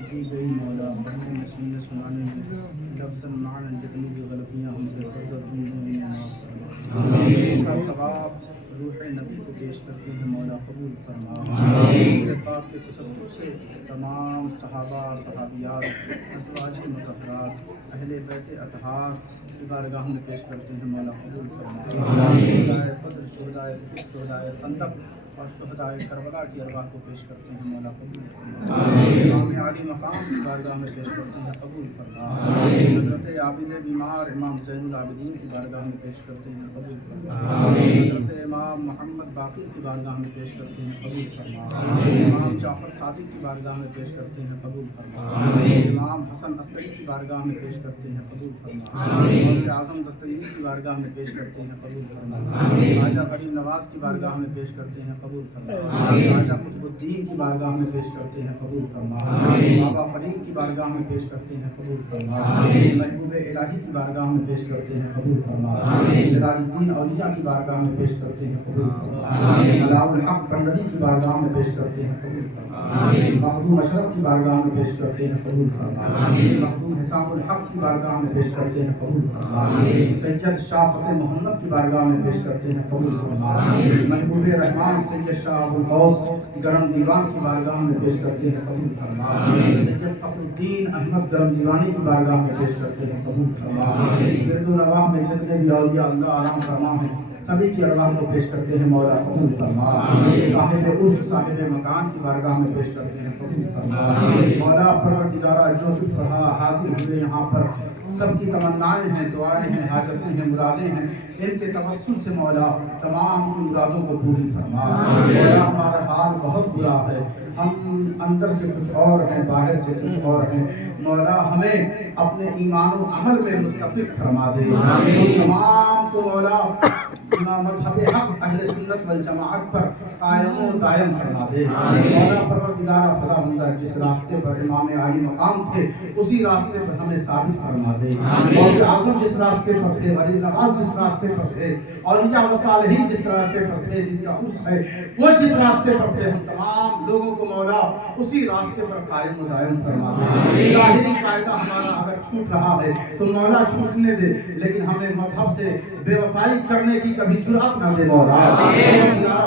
دی گئی مولا بندے میں سننے سنانے میں لفظ معنی جتنی بھی غلطیاں ہم سے انہیں معاف فرما، اس کا ثواب روح نبی کو پیش کرتے ہیں مولا قبول فرما۔ حضور پاک کے تصور سے تمام صحابہ صحابیات ازواج مطہرات اہل بیت اطہار کی بارگاہ میں پیش کرتے ہیں مولا قبول فرما۔ شہدائے بدر شہدائے احد شہدائے خندق اور شہدائے کربلا کی ارواح کو پیش کرتے ہیں مولا قبول فرما۔ امام عالی مقام کی بارگاہ میں پیش کرتے ہیں قبول فرما۔ حضرت عابد بیمار امام زین العابدین کی بارگاہ میں پیش کرتے ہیں قبول فرما۔ حضرت امام محمد باقر کی بارگاہ میں پیش کرتے ہیں قبول فرما۔ امام جعفر صادق کی بارگاہ میں پیش کرتے ہیں قبول فرما۔ امام حسن عسکری کی بارگاہ میں پیش کرتے ہیں قبول فرما۔ غوث اعظم دستگیر کی بارگاہ میں پیش کرتے ہیں قبول فرما۔ خواجہ غریب نواز کی بارگاہ میں پیش کرتے ہیں قبول فرما۔ خواجہ قطب الدین کی بارگاہ میں پیش کرتے ہیں قبول فرما۔ بابا فرید کی بارگاہ میں پیش کرتے ہیں قبول فرما۔ محبوب الہی کی بارگاہ میں پیش کرتے ہیں قبول فرما۔ سراج الدین اولیاء کی بارگاہ میں پیش کرتے ہیں قبول فرما۔ علاء الحق بندری کی بارگاہ میں پیش کرتے ہیں قبول فرما۔ مخدوم اشرف کی بارگاہ میں پیش کرتے ہیں قبول فرما۔ مخدوم حسام الحق کی بارگاہ میں پیش کرتے ہیں قبول فرما۔ سید شاہ فتح محمد کی بارگاہ میں پیش کرتے ہیں قبول فرما۔ محبوب رحمان سید شاہ ابو الغوث گرم دیوان کی بارگاہ میں پیش کرتے ہیں قبول فرما۔ سید فخر الدین احمد گرم دیوانی کی بارگاہ میں پیش کرتے ہیں قبول فرما۔ گرد و نواح میں جتنے بھی اولیاء اللہ آرام فرما ہیں سبھی کی ارواح کو پیش کرتے ہیں مولا قبول فرما۔ صاحب عرف صاحب مکان کی بارگاہ میں پیش کرتے ہیں قبول فرما۔ مولا پروردگارہ جو کچھ پڑھا حاضر ہوئے یہاں پر سب کی تمنائیں ہیں دعائیں ہیں حاجتیں ہیں مرادیں ہیں ان کے توسل سے مولا تمام کی مرادوں کو پوری فرما۔ مولا ہمارا حال بہت برا ہے، ہم اندر سے کچھ اور ہیں باہر سے کچھ اور ہیں، مولا ہمیں اپنے ایمان و عمل میں متفق فرما دے۔ تمام کو مولا مذہب حق اہل سنت والجماعت پر قائم و دائم فرما دے۔ مولا پروردگارہ خدا بندہ جس راستے پر امام عالی مقام تھے اسی راستے پر ہمیں ثابت فرما دے۔ غوث اعظم جس راستے پر تھے، غریب نواز جس راستے پر تھے، اولیاء و صالحین جس راستے پر تھے، جن کا عرص ہے وہ جس راستے پر تھے، ہم تمام لوگوں کو مولا اسی راستے پر قائم و دائم فرما دے۔ ظاہری قاعدہ ہمارا اگر چھوٹ رہا ہے تو مولا چھوٹنے دے، لیکن ہمیں مذہب سے بے وفائی کرنے کی کبھی جرأت نہ دے مولا۔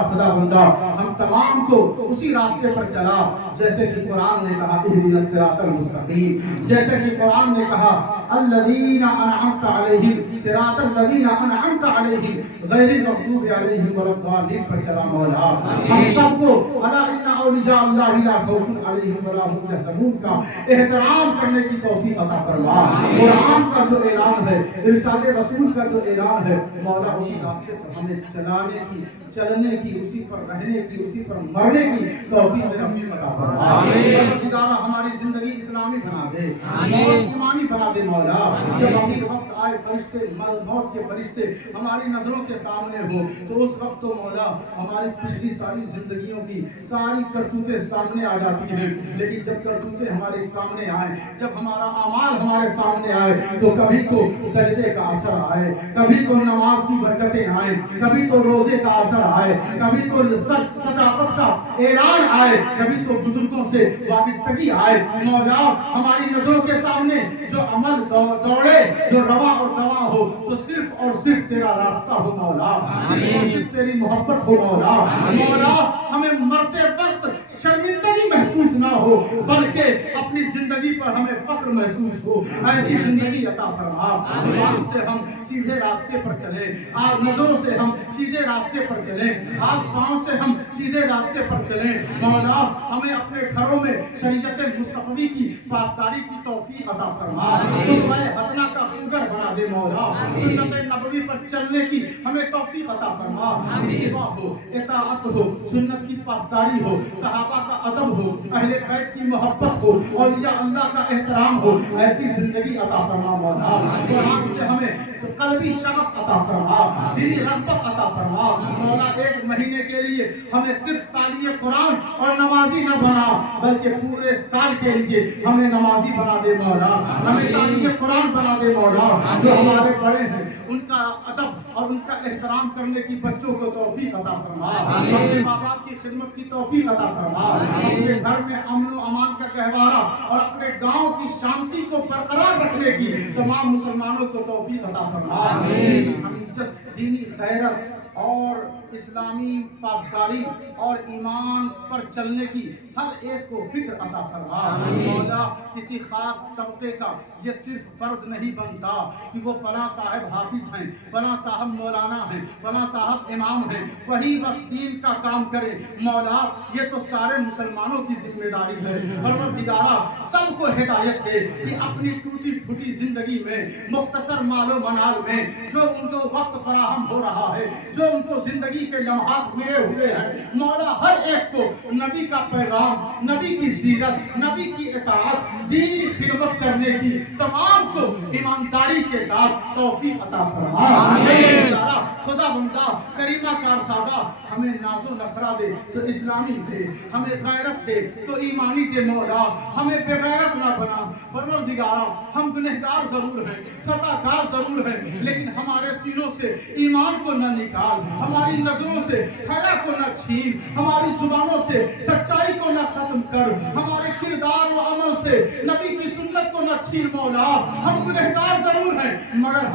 خدا بندہ ہم تمام کو اسی راستے پر چلا جیسے کہ قرآن نے کہا اہدنا الصراط المستقیم، جیسے کہ قرآن نے کہا الذین انعمت علیہم صراط الذین انعمت علیہم غیر المغضوب علیہم ولا الضالین پر چلا مولا۔ ہم سب کو الا ان اولیاء اللہ لا خوف علیہم ولا هم یحزنون کا احترام کرنے کی توفیق عطا فرما۔ قرآن کا جو اعلان ہے، ارشاد رسول کا جو اعلان ہے، مولا اسی راستے پر ہمیں چلانے کی، چلنے کی، اسی پر رہنے کی، اسی پر مرنے کی توفیق رفیق عطا فرما۔ پروردگارہ ہماری زندگی اسلامی بنا دے، موت ایمانی بنا دے مولا۔ جب آخر وقت آئے فرشتے موت کے فرشتے ہماری نظروں کے سامنے ہو تو اس وقت تو مولا ہماری پچھلی ساری زندگیوں کی ساری کرتوتیں سامنے آ جاتی ہیں، لیکن جب کرتوتیں ہمارے سامنے آئیں، جب ہمارا اعمال ہمارے سامنے آئے تو کبھی تو سجدے کا اثر آئے، کبھی تو نماز کی برکتیں آئیں، کبھی تو روزے کا اثر آئے، کبھی تو صداقت کا اعلان آئے، کبھی تو بزرگوں سے وابستگی آئے۔ مولا ہماری نظروں کے سامنے جو عمل دوڑے، جو روا اور دوا ہو تو صرف اور صرف تیرا راستہ ہو مولا، صرف اور صرف تیری محبت ہو مولا۔ مولا ہمیں مرتے وقت شرمندگی محسوس نہ ہو بلکہ اپنی زندگی پر ہمیں فخر محسوس ہو، ایسی زندگی عطا فرما۔ زبان سے ہم سیدھے راستے پر چلیں، آج نظروں سے ہم سیدھے راستے پر چلیں، آج پاؤں سے ہم سیدھے راستے پر چلیں۔ مولا ہمیں اپنے گھروں میں شریعت مصطفی کی پاسداری کی توفیق عطا فرما، اسوہ حسنہ کا خوگر بنا دے مولا، سنت نبوی پر چلنے کی ہمیں توفیق عطا فرما۔ اتباع ہو، اطاعت ہو، سنت کی پاسداری ہو، صحابہ کا ادب ہو، اہل بیت کی محبت ہو، اولیاء اللہ کا احترام ہو، ایسی زندگی عطا فرما مولا۔ قرآن سے ہمیں قلبی شغف عطا فرما، دلی رغبت عطا فرما مولا۔ ایک مہینے کے لیے ہمیں صرف تالیہ قرآن اور نمازی نہ بنا بلکہ پورے سال کے لیے ہمیں نمازی بنا دے مولا، ہمیں تالیہ قرآن بنا دے مولا۔ جو ہمارے بڑے ہیں ان کا ادب اور ان کا احترام کرنے کی بچوں کو توفیق عطا فرما، اپنے ماں باپ کی خدمت کی توفیق عطا فرما، اپنے گھر میں امن و امان کا گہوارہ اور اپنے گاؤں کی شانتی کو برقرار رکھنے کی تمام مسلمانوں کو توفیق عطا فرما، ہمیشہ دینی غیرت اور اسلامی پاسداری اور ایمان پر چلنے کی ہر ایک کو فکر عطا فرما۔ مولا کسی خاص طبقے کا یہ صرف فرض نہیں بنتا کہ وہ فلاں صاحب حافظ ہیں، فلاں صاحب مولانا ہیں، فلاں صاحب امام ہیں، وہی بس دین کا کام کرے۔ مولا یہ تو سارے مسلمانوں کی ذمہ داری ہے۔ پروردگارا سب کو ہدایت دے کہ اپنی ٹوٹی پھوٹی زندگی میں، مختصر مال و منال میں جو ان کو وقت فراہم ہو رہا ہے، جو ان کو زندگی کے لمحات ملے ہوئے ہیں، مولا ہر ایک کو نبی کا پیغام، نبی کی سیرت، نبی کی اطاعت، دینی خدمت کرنے کی تمام کو ایمانداری کے ساتھ توفیق عطا فرما۔ خدا بندہ کریمہ کارسازہ ہمیں ناز و نخرہ دے تو اسلامی دے، ہمیں غیرت دے تو ایمانی دے مولا، ہمیں بے غیرت نہ بنا۔ پروردگارا ہم گنہگار ضرور ہیں، خطا کار ضرور ہیں، لیکن ہمارے سینوں سے ایمان کو نہ نکال، ہماری نظروں سے حیا کو نہ چھین، ہماری زبانوں سے سچائی کو نہ ختم کر، ہمارے کردار و عمل سے نبی کی سنت کو نہ چھین مولا۔ ہم گنہگار ضرور ہیں مگر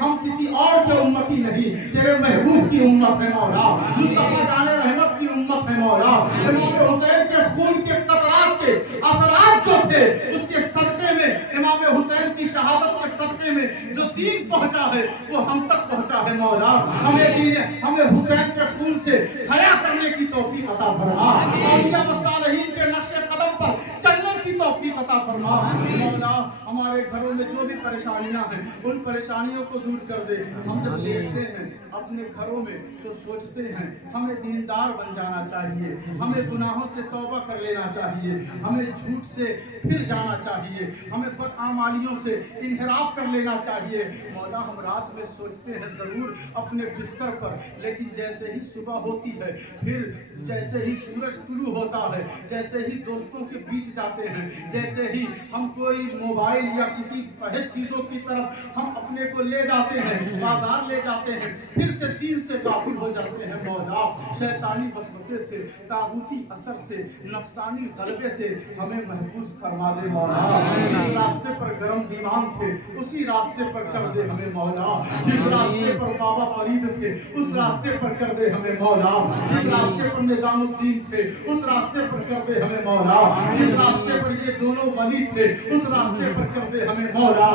ہم کسی اور کے امتی نہیں، تیرے محبوب کی امت ہے مولا، مصطفیٰ جان رحمت کی امت ہے مولا۔ امام حسین کے خون کے قطرات کے اثرات جو تھے اس کے صدقے میں، امام حسین کی شہادت کے صدقے میں جو دین پہنچا ہے وہ ہم تک پہنچا ہے مولا۔ ہمیں حسین کے خون سے حیا کرنے کی توفیق عطا فرما، اولیاء و صالحین کے نقش قدم پر چلنے کی توفیق عطا فرما مولا۔ ہمارے گھروں میں جو بھی پریشانیاں ہیں ان پریشانیوں کو دور کر دے۔ ہم جب دیکھتے ہیں اپنے گھروں میں تو سوچتے ہیں ہمیں دیندار بن جانا چاہیے، ہمیں گناہوں سے توبہ کر لینا چاہیے، ہمیں جھوٹ سے پھر جانا چاہیے، ہمیں بدعمالیوں سے انحراف کر لینا چاہیے مولا۔ ہم رات میں سوچتے ہیں ضرور اپنے بستر پر، لیکن جیسے ہی صبح ہوتی ہے، پھر جیسے ہی سورج طلوع ہوتا ہے، جیسے ہی دوستوں کے بیچ جاتے ہیں، جیسے ہی ہم کوئی موبائل یا کسی فحش چیزوں کی طرف ہم اپنے کو لے جاتے ہیں، بازار لے جاتے ہیں، پھر سے دین سے غافل ہو جاتے ہیں مولا۔ شیطانی وسوسے سے، طاغوتی اثر سے، نفسانی غلبے سے ہمیں محفوظ فرما دے مولا۔ جس راستے پر گرم دیوان تھے اسی راستے پر کر دے ہمیں مولا، جس راستے پر بابا فرید تھے اس راستے پر کر دے ہمیں مولا، جس راستے پر نظام الدین تھے اس راستے پر کر دے ہمیں مولا، جس راستے پر یہ دونوں ولی تھے اس راستے پر کر دے ہمیں مولا۔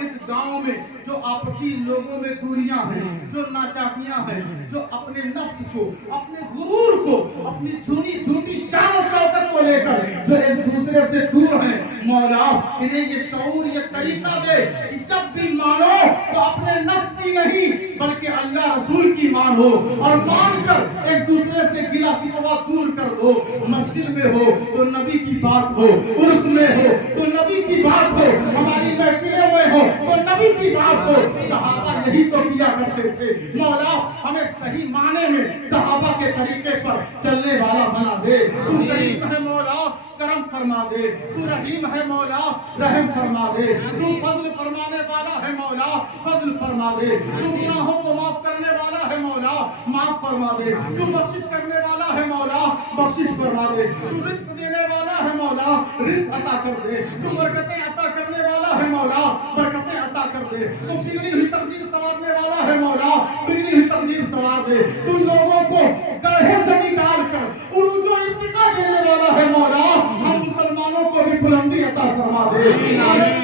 اس گاؤں میں جو آپسی لوگوں میں دوریاں ہیں، جو ناچاکیاں ہیں، جو اپنے نفس کو، اپنے غرور کو، اپنی جھوٹی شان و شوکت کو لے کر جو ایک دوسرے سے دور ہیں مولا، انہیں یہ شعور، یہ طریقہ دے کہ جب بھی مانو تو اپنے نفس کی نہیں بلکہ اللہ رسول کی مانو، اور مان کر ایک دوسرے سے گلا شکوہ دور کر دو۔ مسجد میں ہو تو نبی کی بات ہو، عرس میں ہو تو نبی کی بات ہو، ہماری محفلوں میں ہو تو نبی کی بات ہو۔ صحابہ یہی تو کیا کرتے تھے مولا، ہمیں صحیح معنی میں صحابہ کے طریقے پر چلنے والا بنا دے۔ تو کریم ہے مولا کرم فرما دے، تو رحیم ہے مولا رحم فرما دے، تو فضل فرمانے والا ہے مولا فضل فرما دے، تو گناہوں کو معاف کرنے والا ہے مولا معاف فرما دے، تو بخشش کرنے والا ہے مولا بخشش فرما دے، تو رزق دینے والا ہے مولا رزق عطا کر دے، تو برکتیں عطا کرنے والا ہے مولا برکتیں عطا کر دے، تو بگڑی ہوئی تقدیر سنوارنے والا ہے مولا بگڑی ہوئی تقدیر سنوار دے، تو لوگوں کو گڑھے سے نکال کر عروج و ارتقا دینے والا ہے مولا، ہم مسلمانوں کو بھی بلندی عطا فرما دے،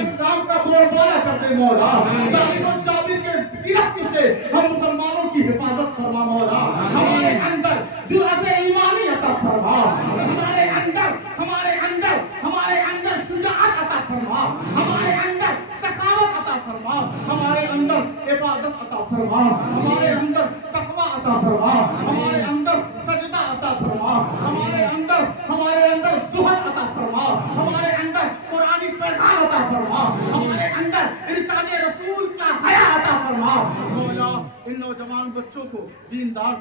اسلام کا بول بالا کر دے مولا، ظالم و جابر کے گرفت سے ہم مسلمانوں کی حفاظت فرما مولا، ہمارے اندر جرأت ایمانی عطا فرما، ہمارے اندر شجاعت عطا فرما، ہمارے اندر سخاوت عطا فرما، ہمارے اندر عبادت عطا فرما، ہمارے اندر تقوی عطا فرما، ہمارے اندر سجدہ عطا فرما، ہمارے اندر زہد عطا فرما، ہمارے اندر قرآنی پیغام عطا فرما، ہمارے اندر ارشاد رسول کا حیا عطا فرما مولا۔ ان نوجوان بچوں کو دیندار